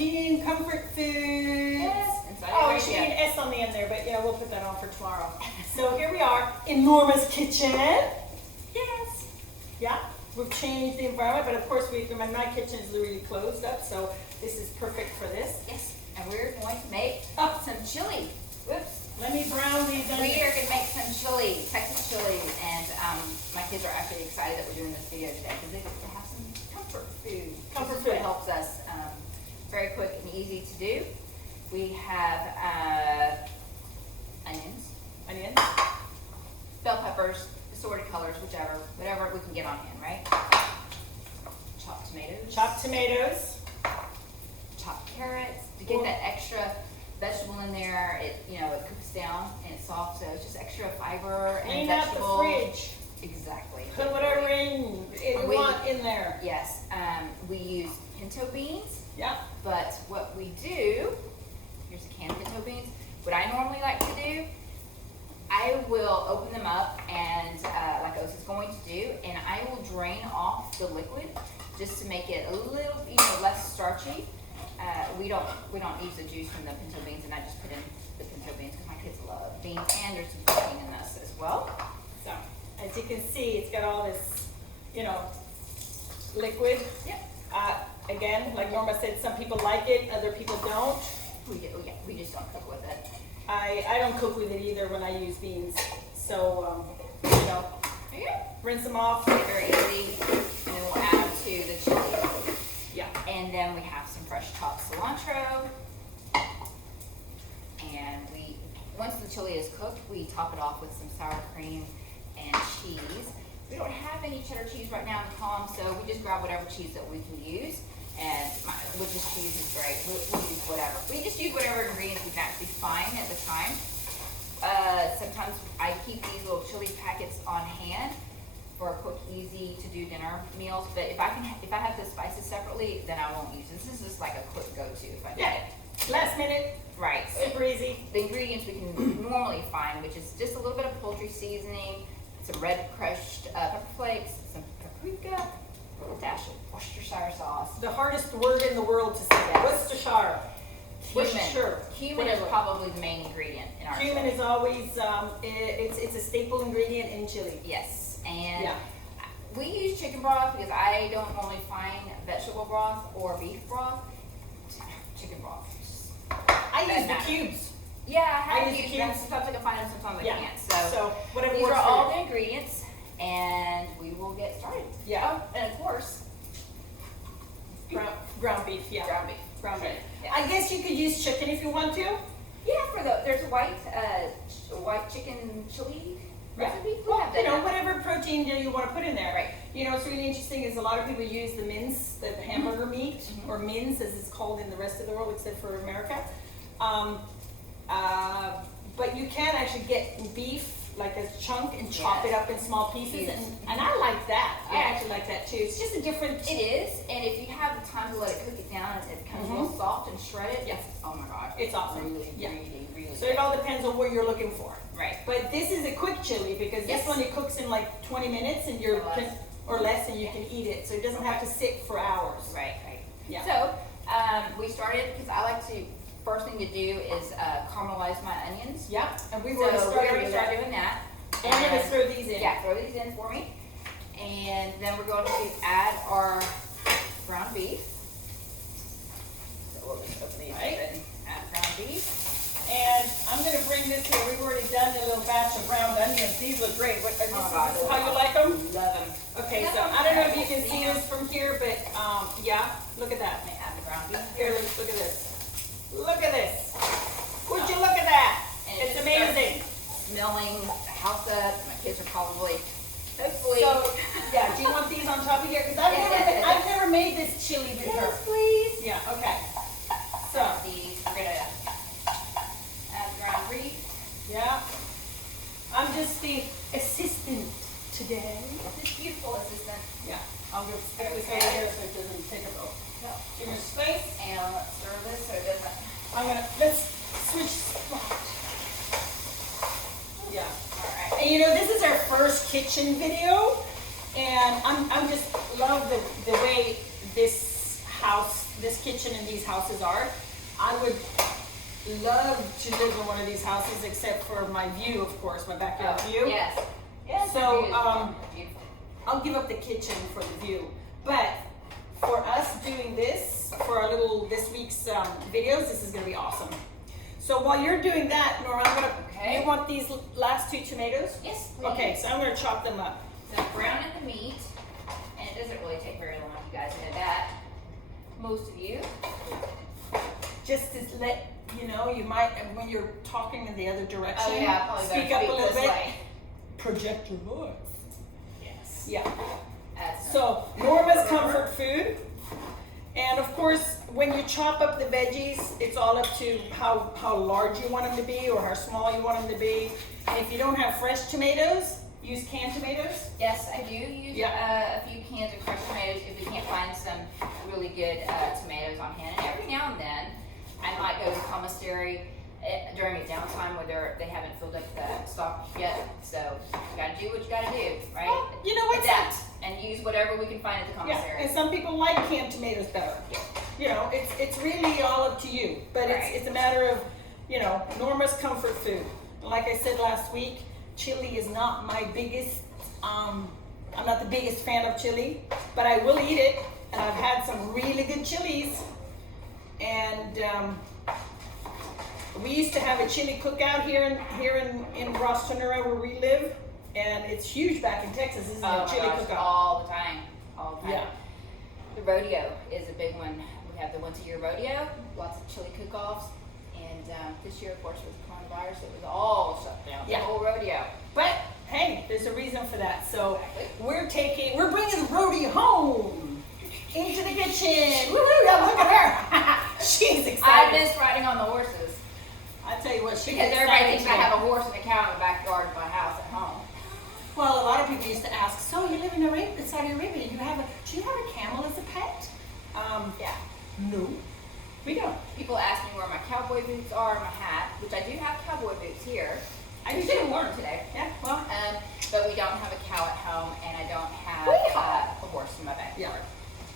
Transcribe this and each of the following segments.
Quarantine comfort food. Yes. Oh, it should be an S on the end there, but yeah, we'll put that on for tomorrow. So here we are in Norma's kitchen. Yes. Yeah, we've changed the environment, but of course my kitchen is really closed up, so this is perfect for this. Yes. And we're going to make some chili. Whoops. Let me brown these onions. We are going to make some chili, Texas chili, and my kids are actually excited that we're doing this video today because they get to have some comfort food. Comfort This is food. what helps us. Very quick and easy to do. We have onions, bell peppers, assorted colors, whatever we can get on hand, right? Chopped tomatoes, chopped carrots to get that extra vegetable in there. It cooks down and it's soft, so it's just extra fiber and clean out the vegetable. fridge. Exactly. Put whatever you want in there. Yes, we use pinto beans. Yep. But what we do, here's a can of pinto beans. What I normally like to do, I will open them up and like Otis is going to do, and I will drain off the liquid just to make it a little less starchy. We don't use the juice from the pinto beans, and I just put in the pinto beans because my kids love beans, and there's some protein in this as well. So as you can see, it's got all this, liquid. Yep. Again, like Norma said, some people like it, other people don't. We just don't cook with it. I don't cook with it either when I use beans. So, rinse them off. Very easy. And then we'll add to the chili. Yeah. And then we have some fresh chopped cilantro. And once the chili is cooked, we top it off with some sour cream and cheese. We don't have any cheddar cheese right now in the column, so we just grab whatever cheese that we can use. And which is cheese is great. We'll use whatever. We just use whatever ingredients we can actually find at the time. Sometimes I keep these little chili packets on hand for a quick, easy to do dinner meals. But if I have the spices separately, then I won't use this. This is just like a quick go-to if I need it. Last minute. Right. Super easy. The ingredients we can normally find, which is just a little bit of poultry seasoning, some red crushed pepper flakes, some paprika, a little dash of Worcestershire sauce. The hardest word in the world to say. Worcestershire. Cumin is probably the main ingredient in our Cumin chili. is always, it's a staple ingredient in chili. Yes, and we use chicken broth because I don't normally find vegetable broth or beef broth. Chicken broth. I use the cubes. Yeah, I have use used the them. cubes. Sometimes I can find them, sometimes I can't. So whatever these works are for all you. the ingredients, and we will get started. Yeah. Oh, and of course, Ground beef, yeah. Ground beef. Yeah. I guess you could use chicken if you want to. Yeah, there's a white chicken chili recipe. Well, whatever protein you want to put in there. Right. What's really interesting is a lot of people use the mince, the hamburger meat, or mince as it's called in the rest of the world, except for America. But you can actually get beef like a chunk and chop it up in small pieces, and I like that. I actually like that too. It's just a different. It is, and if you have the time to let it cook it down, it becomes real soft and shredded. Yes. Oh my God. It's awesome. Really, really So it all depends on what you're looking for. Right. But this is a quick chili because this one it cooks in like 20 minutes and or less, and you can eat it. So it doesn't have to sit for hours. Right. Yeah. So we started because I like to. First thing to do is caramelize my onions. Yeah, and we've So already we started already started doing that. And I'm going to throw these in. Yeah, throw these in for me. And then we're going to add our ground beef. So we'll just open these up and add ground beef. And I'm going to bring this here. We've already done a little batch of ground onions. These look great. This is how you like them? Love them. Okay, so I don't know if you can see this from here, but yeah, look at that. Let me add the ground beef. Here, look at this. Look at this. Would you look at that? And It's amazing. Smelling the house up. My kids are probably, hopefully. So, yeah, do you want these on top of here? Because I've never made this chili with her. Yes, please. Yeah, okay. So, These, we're going to add ground beef. yeah. I'm just the assistant today. This beautiful assistant. Yeah. I'll go stick this over here so it doesn't take up too much space. And let's stir this so it doesn't. Let's switch spot. Yeah. All right. And this is our first kitchen video, and I'm just love the way this house, this kitchen and these houses are. I would love to live in one of these houses, except for my view, of course, my backyard view. Yes. Yes. So, Beautiful. I'll give up the kitchen for the view. But for us doing this, for our little, this week's videos, this is gonna be awesome. So while you're doing that, Norma, I'm gonna, Okay. you want these last 2 tomatoes? Yes, please. Okay, so I'm gonna chop them up. So brown in the meat, and it doesn't really take very long, you guys know that. Most of you. Just to let you know, you might, when you're talking in the other direction, Probably speak better up a speak little this bit, way. project your voice. Yes. Yeah. That's So Norma's comfort food. And of course, when you chop up the veggies, it's all up to how large you want them to be or how small you want them to be. And if you don't have fresh tomatoes, use canned tomatoes. Yes, I do use a few cans of crushed tomatoes if we can't find some really good tomatoes on hand. And every now and then, I might go to the commissary during a downtime where they haven't filled up the stock yet. So you gotta do what you gotta do, right? Well, you know what? Adapt and use whatever we can find at the Yeah, commissary. and some people like canned tomatoes better. You know, it's really all up to you. But Right. it's a matter of, you know, Norma's comfort food. And like I said last week, chili is not my biggest, I'm not the biggest fan of chili, but I will eat it. And I've had some really good chilies. And we used to have a chili cookout here in Rostanura where we live. And it's huge back in Texas. This is a chili cookout. all the time. Yeah. The rodeo is a big one. We have the once-a-year rodeo, lots of chili cook-offs, and this year, of course, with coronavirus, it was all shut down. Yeah. The whole rodeo. But hey, there's a reason for that. So Exactly. we're bringing the rodeo home into the kitchen. Woohoo! Yeah, look at her. She's excited. I miss riding on the horses I tell you what, she because gets everybody excited thinks I today. have a horse and a cow in the backyard of my house at home. Well, a lot of people used to ask, so you live in Saudi Arabia, do you have a camel as a pet? Yeah. No, we don't. People ask me where my cowboy boots are and my hat, which I do have cowboy boots here. I do should have too. worn today. Yeah, well, But we don't have a cow at home, and I don't have Weehaw. a horse in my yeah, backyard.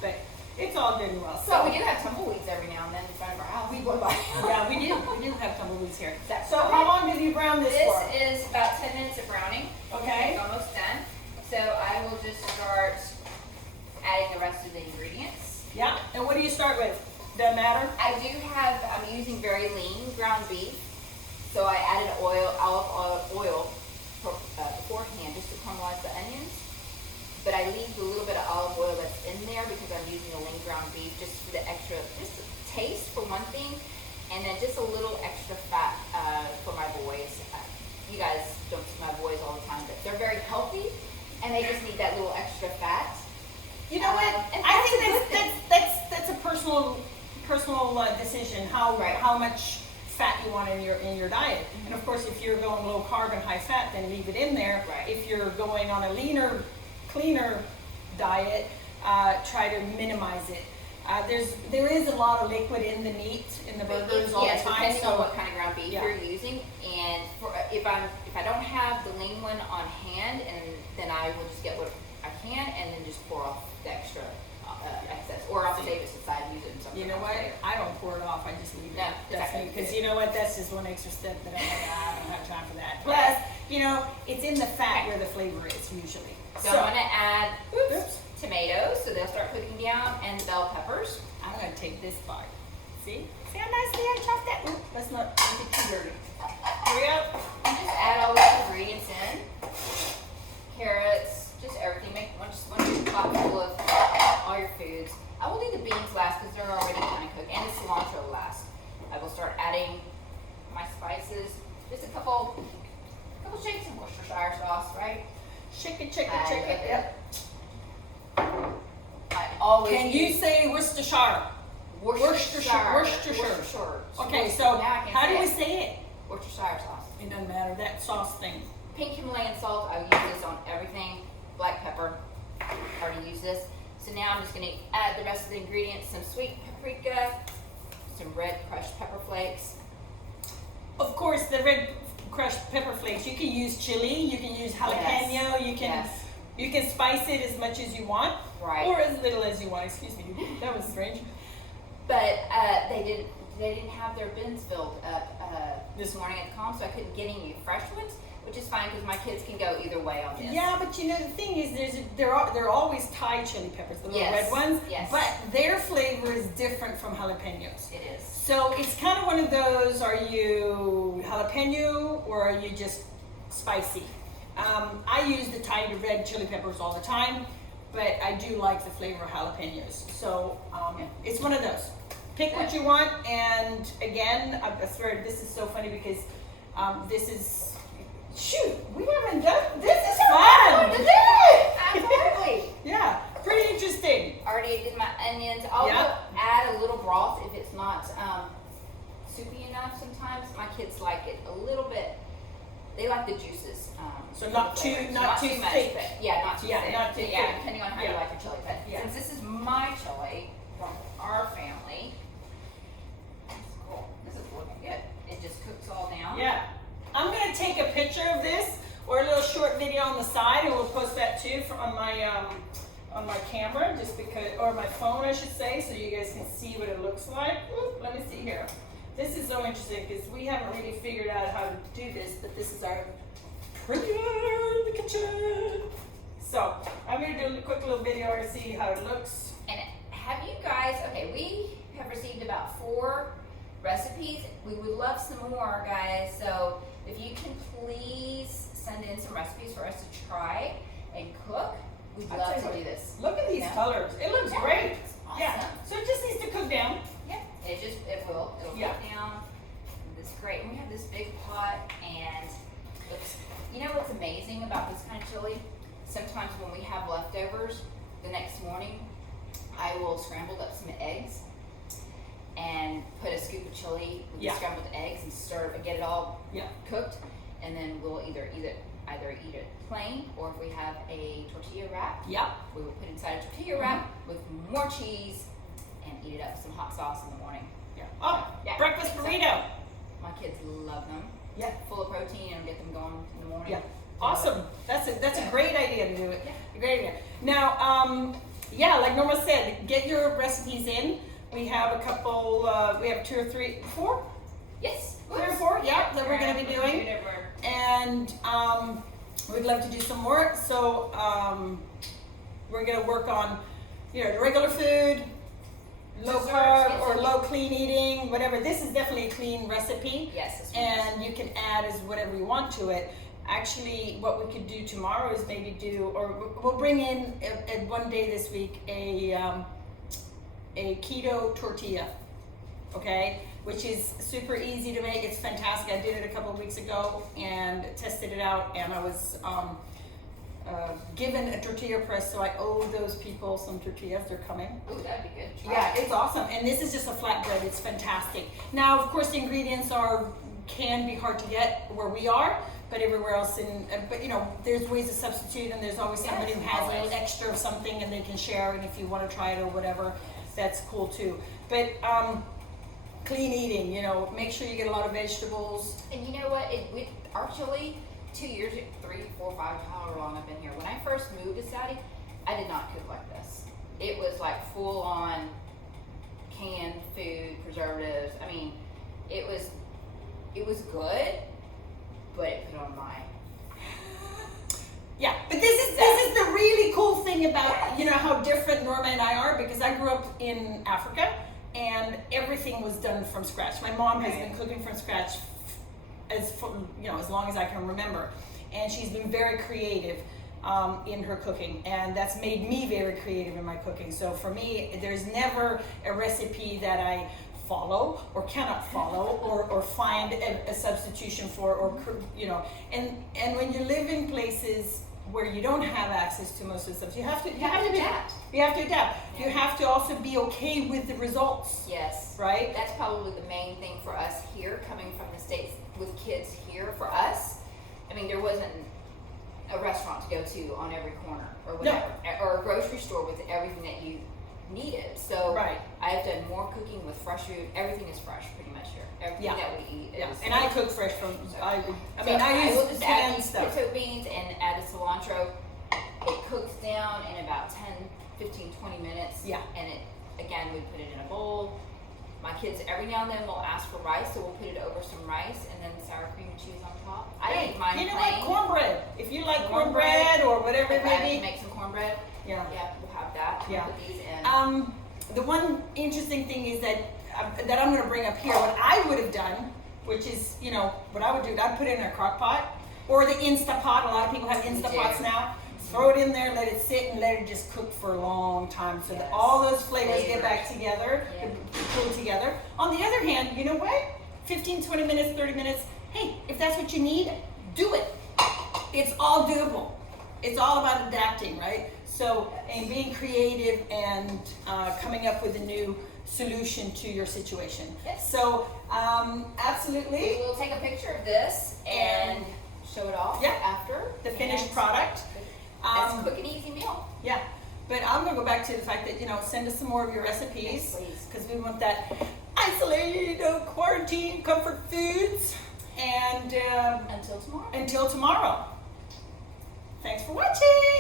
but it's all good and well. So we do have tumbleweeds every now and then in front of our house. We do have tumbleweeds here. That's So okay. how long did you brown this This for? is about 10 minutes of browning. Okay. It's almost done. So I will just start adding the rest of the ingredients. Yeah, and what do you start with? Doesn't matter? I'm using very lean ground beef. So I added olive oil beforehand just to caramelize the onions. But I leave a little bit of olive oil that's in there because I'm using the lean ground beef just for the extra, just taste for one thing, and then just a little extra fat for my boys. You guys don't see my boys all the time, but they're very healthy, and they just need that little extra fat. You know what? And I that's a think good thing. that's a personal decision how Right. how much fat you want in your diet. And of course, if you're going low carb and high fat, then leave it in there. Right. If you're going on a leaner, cleaner diet, try to minimize it. There is a lot of liquid in the meat in the burgers all Yes, the time. depending So on what kind of ground beef Yeah. you're using, and if I don't have the lean one on hand, and then I will just get what I can, and then just pour off the extra excess, or I'll save it aside and use it in something. you know else what? later. I don't pour it off. I just leave it. No, exactly. Because you know what? That's just one extra step that I don't have time for that. Plus, you know, it's in the fat where the flavor is usually. So I'm gonna add Oops. tomatoes, so they'll start cooking down, and the bell peppers. I'm gonna take this part. See how nicely I chopped that? Ooh, let's not make it too dirty. Here we go. And just add all those ingredients in. Carrots, just everything. Make one big pot full of all your foods. I will do the beans last because they're already kind of cooked, and the cilantro last. I will start adding my spices. Just a couple shakes of Worcestershire sauce, right? Shake it, shake it, I shake love it. it. Yep. I always Can you say Worcestershire? Worcestershire. Okay, so Now I can how do we it. say it? Worcestershire sauce. It doesn't matter, that sauce thing. Pink Himalayan salt, I use this on everything. Black pepper, I already use this. So now I'm just gonna add the rest of the ingredients, some sweet paprika, some red crushed pepper flakes. Of course, the red crushed pepper flakes, you can use chili, you can use jalapeno, you can spice it as much as you want. Right. Or as little as you want, excuse me, that was strange. But they didn't have their bins filled up this morning at the com, so I couldn't get any fresh ones, which is fine because my kids can go either way on this. Yeah, but you know the thing is, they're always Thai chili peppers, the little red ones. Yes. But their flavor is different from jalapenos. It is. So it's kind of one of those: are you jalapeno or are you just spicy? I use the Thai red chili peppers all the time, but I do like the flavor of jalapenos. So it's one of those. Pick what you want, and again, I swear this is so funny because this is, shoot, we haven't done, this is fun! Absolutely. Yeah, pretty interesting. Already did my onions. I'll add a little broth if it's not soupy enough sometimes. My kids like it a little bit, they like the juices. So not too much, thick. but not too thick. Not too thick. Yeah, depending on how you like your chili. But Yeah. since this is my chili from our family, it's cool. This is looking good. It just cooks all down. Yeah. I'm going to take a picture of this or a little short video on the side, and we'll post that too on my camera, just because, or my phone I should say, so you guys can see what it looks like. Oop, let me see here. This is so interesting because we haven't really figured out how to do this, but this is our prettier in the kitchen. So I'm going to do a quick little video to see how it looks. And have you guys, okay, we have received about 4 recipes. We would love some more, guys. So if you can please send in some recipes for us to try and cook, we'd love to do this. Look at these colors. It looks great. Awesome. Yeah. So it just needs to cook down. Yeah, it will. It'll cook down. This is great. And we have this big pot, and you know what's amazing about this kind of chili? Sometimes when we have leftovers, the next morning, I will scramble up some eggs and put a scoop of chili with the scrambled eggs and get it all cooked, and then we'll either eat it plain, or if we have a tortilla wrap, we will put inside a tortilla wrap with more cheese and eat it up with some hot sauce in the morning. Breakfast burrito. My kids love them. Yeah. Full of protein and get them going in the morning. Yeah. Awesome. That's a great idea to do it. A great idea. Now, like Norma said, get your recipes in. We have a couple, we have 2 or 3, 4? Yes. 3 or 4, that we're going to be doing. And we'd love to do some more. So we're going to work on, the regular food, low carb or low clean eating, whatever. This is definitely a clean recipe. Yes. And you can add as whatever you want to it. Actually, what we could do tomorrow is maybe we'll bring in one day this week a keto tortilla, okay? Which is super easy to make. It's fantastic. I did it a couple of weeks ago and tested it out, and I was given a tortilla press, so I owe those people some tortillas. They're coming. Ooh, that'd be good. It's awesome. And this is just a flatbread. It's fantastic. Now, of course, the ingredients can be hard to get where we are, but everywhere else but there's ways to substitute, and there's always somebody who has a little extra of something and they can share, and if you want to try it or whatever, that's cool too. But clean eating, make sure you get a lot of vegetables. And you know what, with our chili, 2 years, 3, 4, 5, however long I've been here, when I first moved to Saudi, I did not cook like this. It was like full on canned food, preservatives. I mean, it was good, but it put on my. Yeah, but this is the really cool thing about how different Norma and I are, because I grew up in Africa and everything was done from scratch. My mom has been cooking from scratch as long as I can remember, and she's been very creative in her cooking, and that's made me very creative in my cooking. So for me, there's never a recipe that I follow or cannot follow or find a substitution for, and when you live in places where you don't have access to most of the stuff, you have to adapt. You have to adapt. You have to also be okay with the results. Yes. Right? That's probably the main thing for us here, coming from the States with kids here. For us, I mean, there wasn't a restaurant to go to on every corner or whatever, or a grocery store with everything that you needed. So I've done more cooking with fresh food. Everything is fresh pretty much here. Everything that we eat is and I cook fresh from I will use just canned add stuff. pinto beans and add the cilantro. It cooks down in about 10, 15, 20 minutes. Yeah. And it, again, we put it in a bowl My kids every now and then will ask for rice, so we'll put it over some rice and then sour cream and cheese on top. I eat mine You know plain. what? Cornbread. If you like cornbread or whatever it If I may can be. make some cornbread, Yeah. we'll have that. Yeah. We'll put these in. The one interesting thing is that I'm going to bring up here, what I would have done, which is, you know, what I would do, I'd put it in a crock pot or the Instapot. A lot of people have Instapots now. Throw it in there, let it sit, and let it just cook for a long time so that all those flavors get back together, pulled together. On the other hand, you know what? 15, 20 minutes, 30 minutes. Hey, if that's what you need, do it. It's all doable. It's all about adapting, right? So, and being creative and coming up with a new solution to your situation. Yes. So, absolutely. We will take a picture of this and show it off after. The finished product. It's a quick and easy meal. Yeah, but I'm gonna go back to the fact that, you know, send us some more of your recipes. Yes, please. Because we want that isolated, quarantine comfort foods. And Until tomorrow. until tomorrow. Thanks for watching.